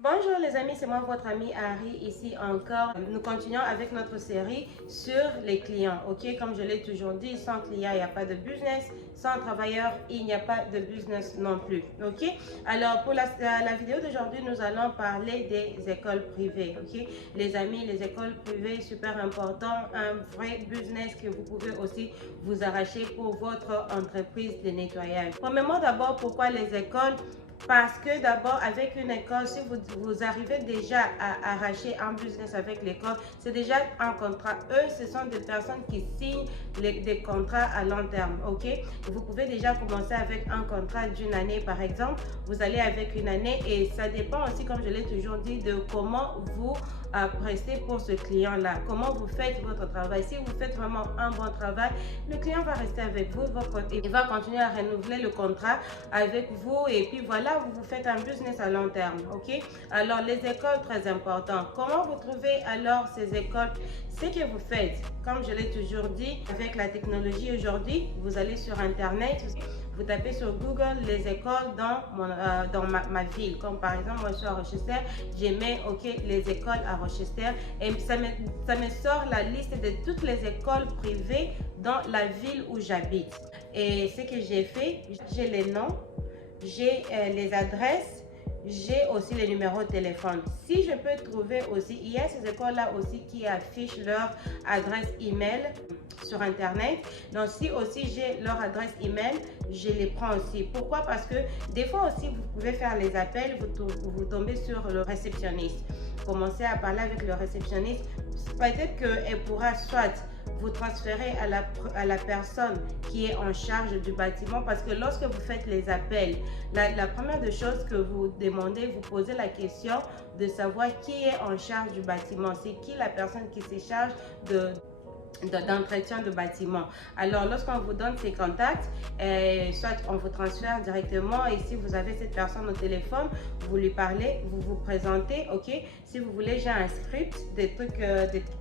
Bonjour les amis, c'est moi votre ami Harry ici encore. Nous continuons avec notre série sur les clients. Ok, comme je l'ai toujours dit, sans client il n'y a pas de business, sans travailleur il n'y a pas de business non plus. Ok, alors pour la vidéo d'aujourd'hui nous allons parler des écoles privées. Ok, les amis, les écoles privées super important, un vrai business que vous pouvez aussi vous arracher pour votre entreprise de nettoyage. Premièrement d'abord, pourquoi les écoles? Parce que d'abord, avec une école, si vous arrivez déjà à arracher un business avec l'école, c'est déjà un contrat. Eux, ce sont des personnes qui signent des contrats à long terme. Ok, vous pouvez déjà commencer avec un contrat d'une année, par exemple. Vous allez avec une année et ça dépend aussi, comme je l'ai toujours dit, de comment vous prestez pour ce client-là. Comment vous faites votre travail. Si vous faites vraiment un bon travail, le client va rester avec vous. Il va continuer à renouveler le contrat avec vous et puis voilà, vous faites un business à long terme. Ok, alors les écoles, très important. Comment vous trouvez alors ces écoles? Ce que vous faites, comme je l'ai toujours dit, avec la technologie aujourd'hui, vous allez sur internet, vous tapez sur Google les écoles dans ma ville, comme par exemple moi je suis à Rochester, j'ai mis ok les écoles à Rochester et ça me sort la liste de toutes les écoles privées dans la ville où j'habite. Et ce que j'ai fait, j'ai les noms, j'ai les adresses, j'ai aussi les numéros de téléphone. Si je peux trouver aussi, il y a ces écoles-là aussi qui affichent leur adresse email sur internet. Donc si aussi j'ai leur adresse email, je les prends aussi. Pourquoi? Parce que des fois aussi vous pouvez faire les appels, vous tombez sur le réceptionniste. Commencez à parler avec le réceptionniste. Peut-être qu'elle pourra soit vous transférez à la personne qui est en charge du bâtiment parce que lorsque vous faites les appels, la première des choses que vous demandez, vous posez la question de savoir qui est en charge du bâtiment. C'est qui la personne qui se charge d'entretien de bâtiment. Alors, lorsqu'on vous donne ces contacts, soit on vous transfère directement et si vous avez cette personne au téléphone, vous lui parlez, vous vous présentez, ok? Si vous voulez, j'ai un script, des trucs,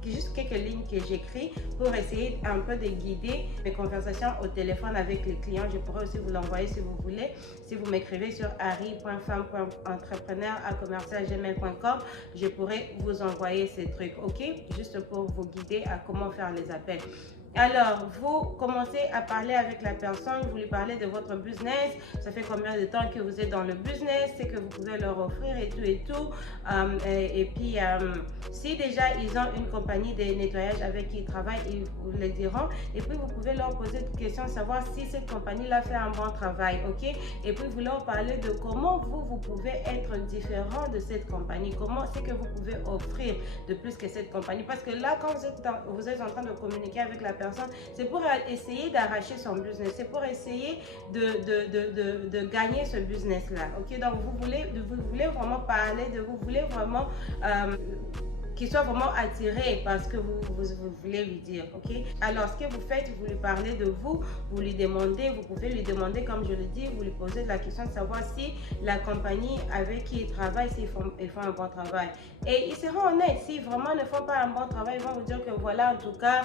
juste quelques lignes que j'écris pour essayer un peu de guider mes conversations au téléphone avec les clients. Je pourrais aussi vous l'envoyer si vous voulez. Si vous m'écrivez sur harry.femme.entrepreneur@gmail.com, je pourrais vous envoyer ces trucs, ok? Juste pour vous guider à comment faire les appels. Alors, vous commencez à parler avec la personne, vous lui parlez de votre business, ça fait combien de temps que vous êtes dans le business, c'est que vous pouvez leur offrir et tout et tout. Et puis, si déjà ils ont une compagnie de nettoyage avec qui ils travaillent, ils vous le diront. Et puis, vous pouvez leur poser des questions, savoir si cette compagnie-là fait un bon travail, ok? Et puis, vous leur parlez de comment vous pouvez être différent de cette compagnie, comment c'est que vous pouvez offrir de plus que cette compagnie. Parce que là, quand vous êtes en train de communiquer avec la personne, c'est pour essayer d'arracher son business, c'est pour essayer de gagner ce business-là. Ok, donc vous voulez vraiment parler vous voulez vraiment qu'il soit vraiment attiré par ce que vous voulez lui dire, ok? Alors, ce que vous faites, vous lui parlez de vous, vous lui demandez, vous pouvez lui demander, comme je le dis, vous lui posez la question de savoir si la compagnie avec qui il travaille, s'ils font un bon travail. Et ils seront honnêtes, si vraiment ils ne font pas un bon travail, ils vont vous dire que voilà, en tout cas,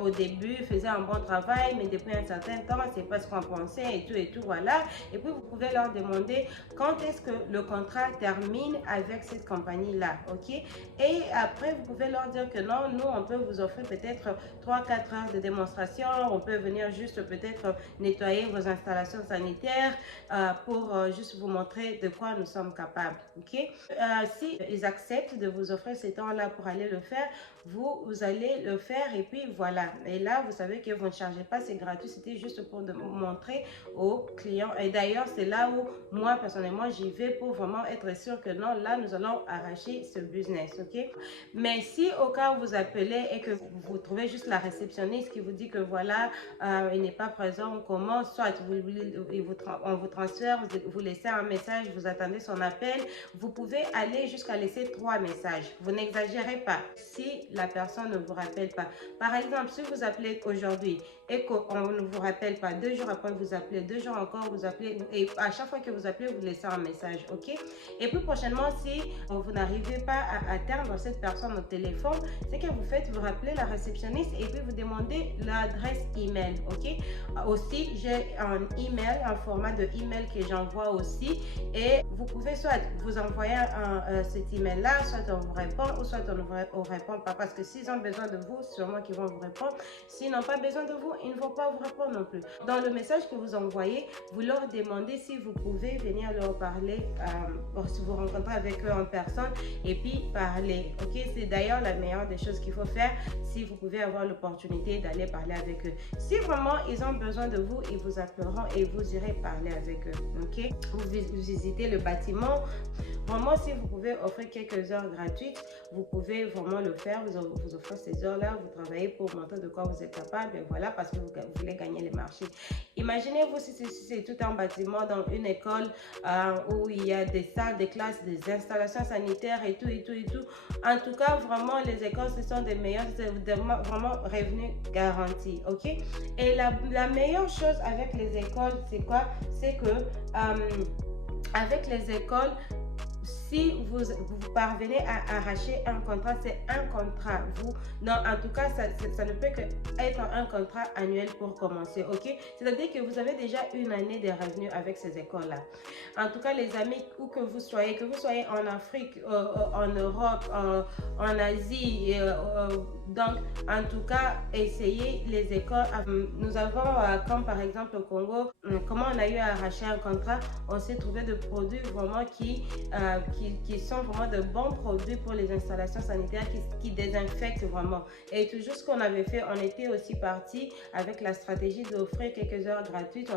au début, ils faisaient un bon travail, mais depuis un certain temps, c'est pas ce qu'on pensait et tout, voilà. Et puis, vous pouvez leur demander quand est-ce que le contrat termine avec cette compagnie-là, ok? Et après, vous pouvez leur dire que non, nous, on peut vous offrir peut-être 3-4 heures de démonstration. On peut venir juste peut-être nettoyer vos installations sanitaires pour juste vous montrer de quoi nous sommes capables. Ok? Si ils acceptent de vous offrir ces temps-là pour aller le faire, vous allez le faire et puis voilà. Et là, vous savez que vous ne chargez pas, c'est gratuit. C'était juste pour montrer aux clients. Et d'ailleurs, c'est là où moi, personnellement, j'y vais pour vraiment être sûr que non, là, nous allons arracher ce business. Ok? Mais si au cas où vous appelez et que vous trouvez juste la réceptionniste qui vous dit que voilà, il n'est pas présent, comment, soit on vous transfère, vous laissez un message, vous attendez son appel, vous pouvez aller jusqu'à laisser 3 messages. Vous n'exagérez pas si la personne ne vous rappelle pas. Par exemple, si vous appelez aujourd'hui et qu'on ne vous rappelle pas 2 jours après, vous appelez 2 jours encore, vous appelez et à chaque fois que vous appelez, vous laissez un message, ok? Et puis prochainement, si vous n'arrivez pas à atteindre cette personne au téléphone, c'est que vous faites, vous rappelez la réceptionniste et puis vous demandez l'adresse email, ok? Aussi, j'ai un email, un format de email que j'envoie aussi et vous pouvez soit vous envoyer cet email là, soit on vous répond ou soit on ne vous répond pas, parce que s'ils ont besoin de vous, sûrement qu'ils vont vous répondre. S'ils n'ont pas besoin de vous, ils ne vont pas vous répondre non plus. Dans le message que vous envoyez, vous leur demandez si vous pouvez venir leur parler, si vous rencontrez avec eux en personne et puis parler, ok? C'est d'ailleurs la meilleure des choses qu'il faut faire si vous pouvez avoir l'opportunité d'aller parler avec eux. Si vraiment ils ont besoin de vous, ils vous appelleront et vous irez parler avec eux, ok? Vous visitez le bâtiment. Vraiment, si vous pouvez offrir quelques heures gratuites, vous pouvez vraiment le faire. Vous offrez ces heures-là, vous travaillez pour montrer de quoi vous êtes capable, et voilà, parce que vous voulez gagner les marchés. Imaginez-vous si c'est tout un bâtiment dans une école où il y a des salles, des classes, des installations sanitaires et tout. En tout cas, vraiment, les écoles, ce sont des meilleures, c'est vraiment revenus garantis, ok? Et la meilleure chose avec les écoles, c'est quoi? C'est que avec les écoles, si vous parvenez à arracher un contrat, c'est un contrat. Non, en tout cas, ça ne peut qu'être un contrat annuel pour commencer, ok? C'est-à-dire que vous avez déjà une année de revenus avec ces écoles-là. En tout cas, les amis, où que vous soyez en Afrique, en Europe, en Asie, donc, en tout cas, essayez les écoles. Nous avons, comme par exemple au Congo, comment on a eu à arracher un contrat, on s'est trouvé de produits vraiment qui sont vraiment de bons produits pour les installations sanitaires qui désinfectent vraiment. Et toujours ce qu'on avait fait, on était aussi parti avec la stratégie d'offrir quelques heures gratuites.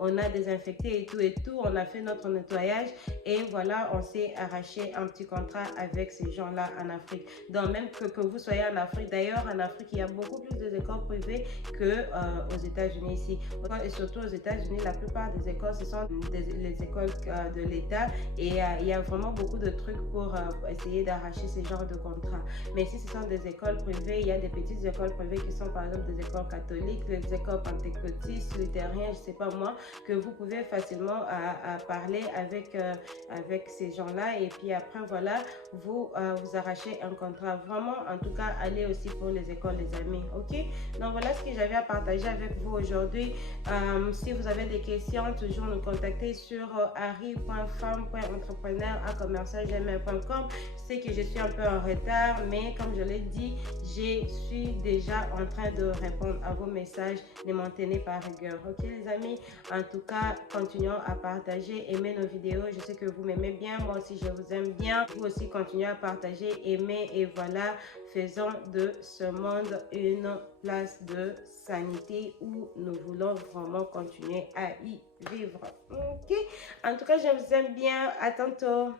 On a désinfecté et tout, on a fait notre nettoyage et voilà, on s'est arraché un petit contrat avec ces gens-là en Afrique. Donc même que vous soyez en Afrique, d'ailleurs en Afrique, il y a beaucoup plus d'écoles privées que aux États-Unis ici. Et surtout aux États-Unis, la plupart des écoles, ce sont les écoles de l'État et il y a vraiment beaucoup de trucs pour essayer d'arracher ces genres de contrats. Mais si ce sont des écoles privées, il y a des petites écoles privées qui sont par exemple des écoles catholiques, des écoles pentecôtistes, luthériennes, je sais pas moi, que vous pouvez facilement parler avec ces gens-là et puis après voilà, vous arrachez un contrat. Vraiment, en tout cas, allez aussi pour les écoles, les amis, ok? Donc voilà ce que j'avais à partager avec vous aujourd'hui. Si vous avez des questions, toujours nous contacter sur ari.femme.entrepreneur@gmail.com. Je sais que je suis un peu en retard, mais comme je l'ai dit, je suis déjà en train de répondre à vos messages. Ne m'en tenez pas rigueur, ok les amis? En tout cas, continuons à partager, aimer nos vidéos. Je sais que vous m'aimez bien, moi aussi je vous aime bien. Vous aussi continuez à partager, aimer et voilà, faisons de ce monde une place de sanité où nous voulons vraiment continuer à y vivre. Ok? En tout cas, je vous aime bien. À tantôt.